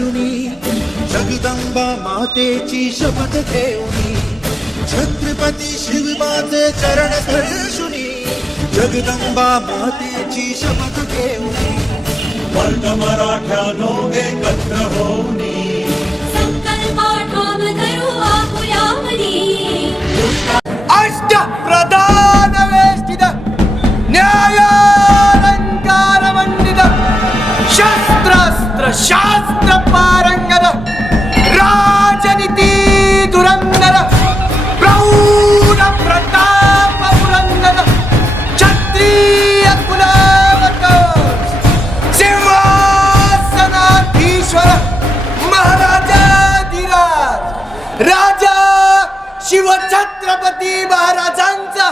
स्पर्शुनी जगदंबा मातेची शपथ घेऊनी छत्रपती शिवबाचे चरण स्पर्शुनी जगदंबा मातेची शपथ घेऊनी वर्ग मराठ्यानो एकत्र होऊनी संकल्प ठाम धरू आपुल्यावनी अष्ट प्रधान वेष्टित न्यायालंकार मंडित शस्त्रास्त्र शास्त्र पारंगत राजनीती धुरंधर प्रौढ प्रताप पुरंदर क्षत्रिय कुलावत सिंहासनाधीश्वर महाराजाधिराज राजा शिवछत्रपती महाराजांचा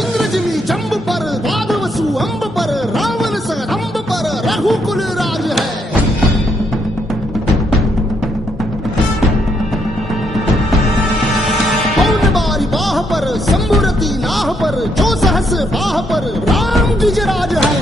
इंद्रजिमी जंब पर वाघवसु अंब पर रावण सह रंब पर रघुकुल राज है। पौन बारी बाह पर शंभुरती नाह पर जो सहस बाह पर राम द्विजराज है।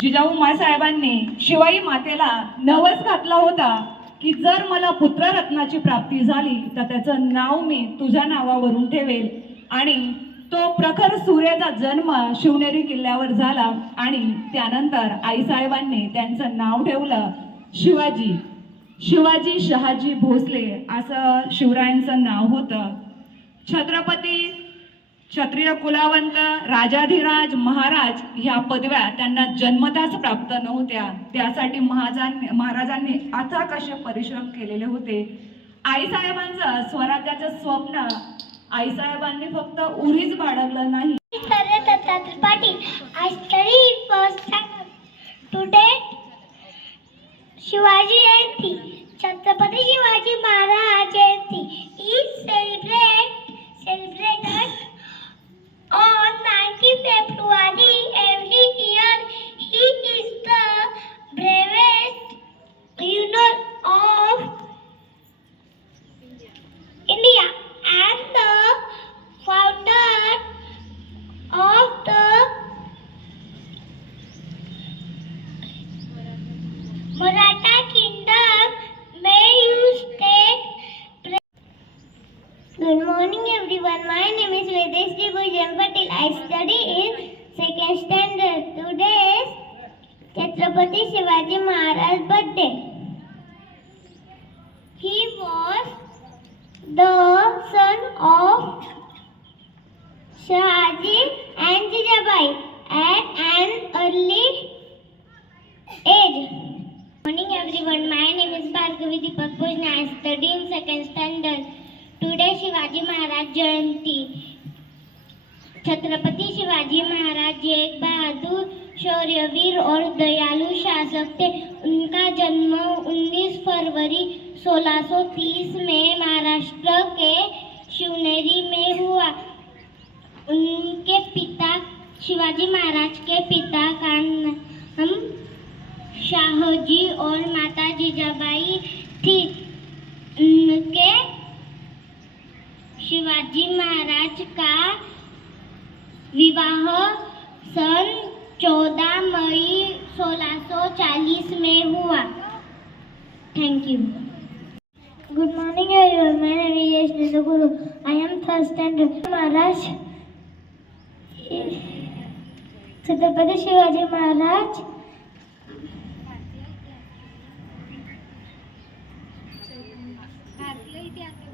जिजाऊ मासाहेबांनी शिवाई मातेला नवस घातला होता की जर मला पुत्ररत्नाची प्राप्ती झाली तर त्याचं नाव मी तुझ्या नावावरून ठेवेल. आणि तो प्रखर सूर्याचा जन्म शिवनेरी किल्ल्यावर झाला आणि त्यानंतर आईसाहेबांनी त्यांचं नाव ठेवलं शिवाजी. शिवाजी शहाजी भोसले असं शिवरायांचं नाव होतं. छत्रपती, क्षत्रिय कुलावंत, राजाधिराज, महाराज ह्या पदव्या त्यांना जन्मताच प्राप्त नव्हत्या. त्यासाठी महाराजांनी अथक असे परिश्रम केलेले होते. आईसाहेबांचं स्वराज्याचं स्वप्न आईसाहेबांनी फक्त उरीच बाळगलं नाही. शिवाजी जयंती, छत्रपती शिवाजी महाराज जयंती is celebrated on 19 February every year. He is the bravest hero of India and the founder of the Maratha Kingdom. May you state. Good morning everyone. My name is Vedeshri Bhujan Patil. I study in second standard. Today is Chhatrapati Shivaji Maharaj birthday. He was the son of Shahaji and Jijabai at an early age. Morning everyone. My name is Bhargavi Deepak Bhojna. I study in second standard. Today Shivaji Maharaj जयंती. छत्रपति शिवाजी महाराज एक बहादुर, शौर्यवीर और दयालु शासक थे. उनका जन्म 19 February 1630 में महाराष्ट्र के शिवनेरी में हुआ. उनके पिता शिवाजी महाराज के पिता का नाम शाहजी और माता जीजाबाई थी. उनके शिवाजी महाराज का विवाह सन 14 मई 1640 में हुआ. Thank you. Good morning everyone. My name is Yashnendra Guru. I am third standard. Maharaj Chhatrapati Shivaji Maharaj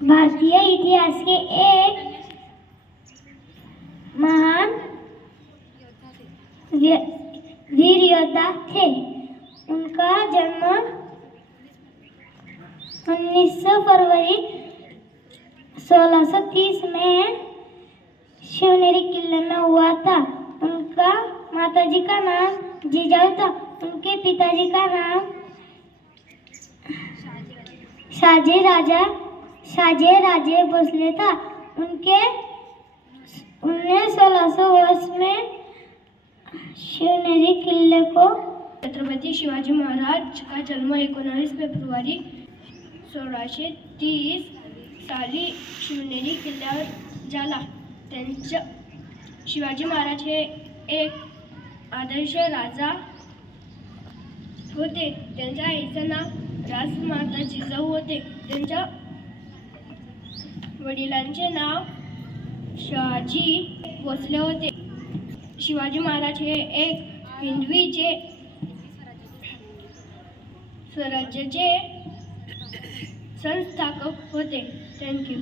भारतीय इतिहास के एक महान वीर योद्धा थे. उनका जन्म 19 फरवरी 1630 में माताजी का नाम जिजाऊ था, उनके पिताजी का नाम शाहजे राजे भोसले था। उन्हें 1600 वर्ष में शिवनेरी किले को छत्रपति शिवाजी महाराज का जन्म 19 फेब्रुवारी 1630 साली शिवनेरी किल्ल्यावर झाला। त्यांच्या शिवाजी महाराज हे एक आदर्श राजा होते। त्यांच्या आईचं नाव राजमाता जिजाऊ होते। त्यांच्या वडिलांचे नाव शहाजी भोसले होते। शिवाजी महाराज हे एक हिंदवीचे स्वराज्याचे संस्थापक होते। थँक्यू।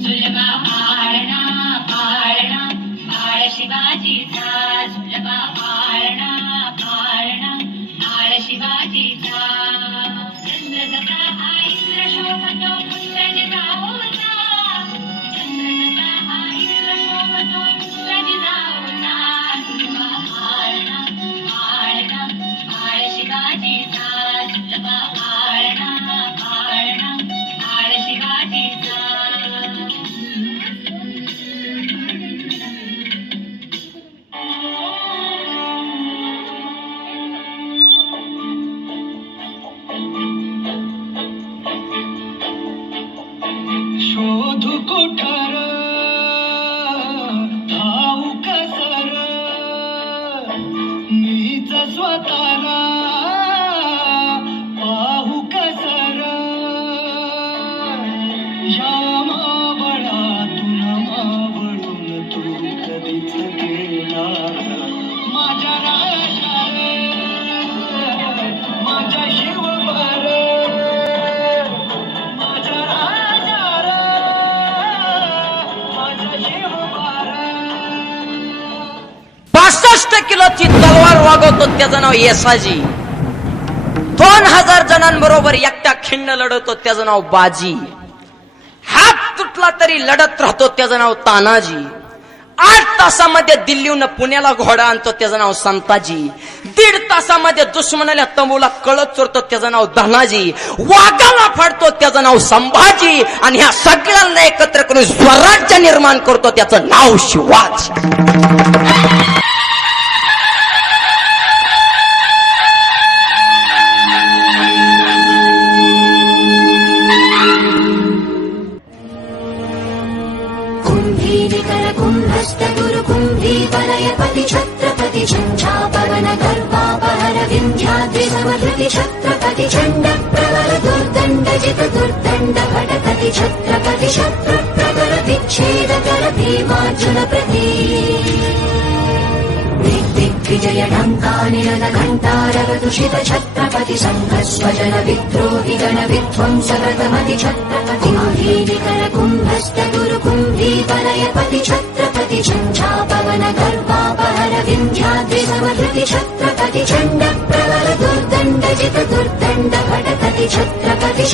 झुलबा पाळणा पाळणा बाळ शिवाजीचा, झुलबा पाळणा पाळणा बाळ शिवाजीचा। चंद्र जसा इंद्र शोभतो पुत्र जिजाऊचा, चंद्र जसा इंद्र शोभतो पुत्र जिजाऊचा। झुलबा पाळणा पाळणा बाळ शिवाजीचा, झुलबा पाळणा पाळणा बाळ शिवाजीचा। शोधू कोठार धावू कसर मीच स्वतःला पाहू कसर या मावळातून मावळून तू कधीच गेला माझ्या राजा माझ्या शिवभर माझ्या राजा माझ्या शिवभर 65 किलोची तलवार वागवतो त्याचं नाव येसाजी। 2000 जणांबरोबर एकटा खिंड लढवतो त्याचं नाव बाजी। हात तुटला तरी लढत राहतो त्याचं नाव तानाजी। 8 तासामध्ये दिल्लीहून पुण्याला घोडा आणतो त्याचं नाव संताजी। 1.5 तासामध्ये दुश्मनाला तंबूला कळत चोरतो त्याचं नाव धनाजी। वाघाला फाडतो त्याचं नाव संभाजी। आणि ह्या सगळ्यांना एकत्र करून स्वराज्य निर्माण करतो त्याचं नाव शिवाजी। कुंभीनिकर कुंभस्त गुरु कुंभी वलयपति छत्रपति झंझापवन गर्वापहर विंध्याद्रि समधृति छत्रपति चंड प्रवर दुर्दंड जित दुर्दंड भटकति छत्रपति शत्रु प्रवर विच्छेद कर भीमार्जुन प्रति दिग्विजय ढंकानिनद घंटारवदुषित छत्रपति संघस्वजन विद्रोहि गण विध्वंस कृतमति छत्रपति कुंभीनिकर कुंभस्त गुरु कुंभी वलयपति छत्रपति झंझापवन गर्वापहर विंध्याद्रि समधृति छत्रपति चंड प्रवर दुर्दंड जित दुर्दंड भटकति छत्रपति